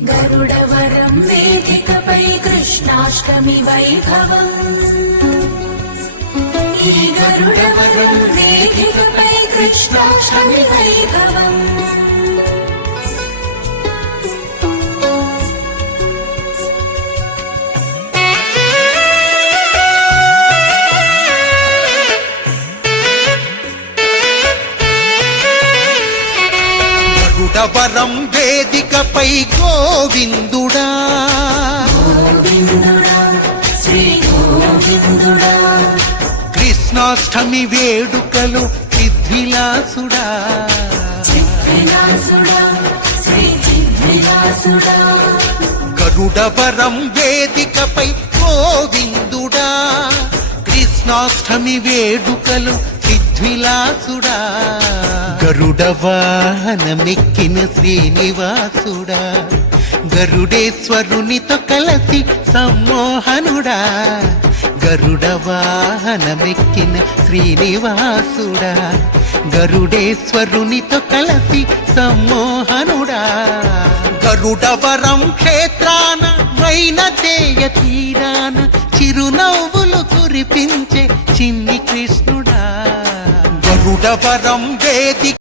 గరుడవరం వేదికపై కృష్ణాష్టమి వైభవం ఈ గరుడవరం వేదికపై కృష్ణాష్టమి వైభవం గరుడవరం వేదికపై గోవిందుడా శ్రీ గోవిందుడా కృష్ణాష్టమి వేడుకలు చిద్విలాసుడా చిద్విలాసుడా శ్రీ చిద్విలాసుడా గరుడవరం వేదికపై గోవిందుడా కృష్ణాష్టమి వేడుకలు చిద్విలాసుడా గరుడ వాహనమెక్కిన శ్రీనివాసుడా గరుడేశ్వరునితో కలసి సమ్మోహనుడా గరుడ వాహనమెక్కిన శ్రీనివాసుడా గరుడేశ్వరునితో కలసి సమ్మోహనుడా గరుడవరం క్షేత్రాన వైనతేయ తీరాన చిరునవ్వులు కురిపించే చిన్ని కృష్ణుడా గరుడవరం వేదిక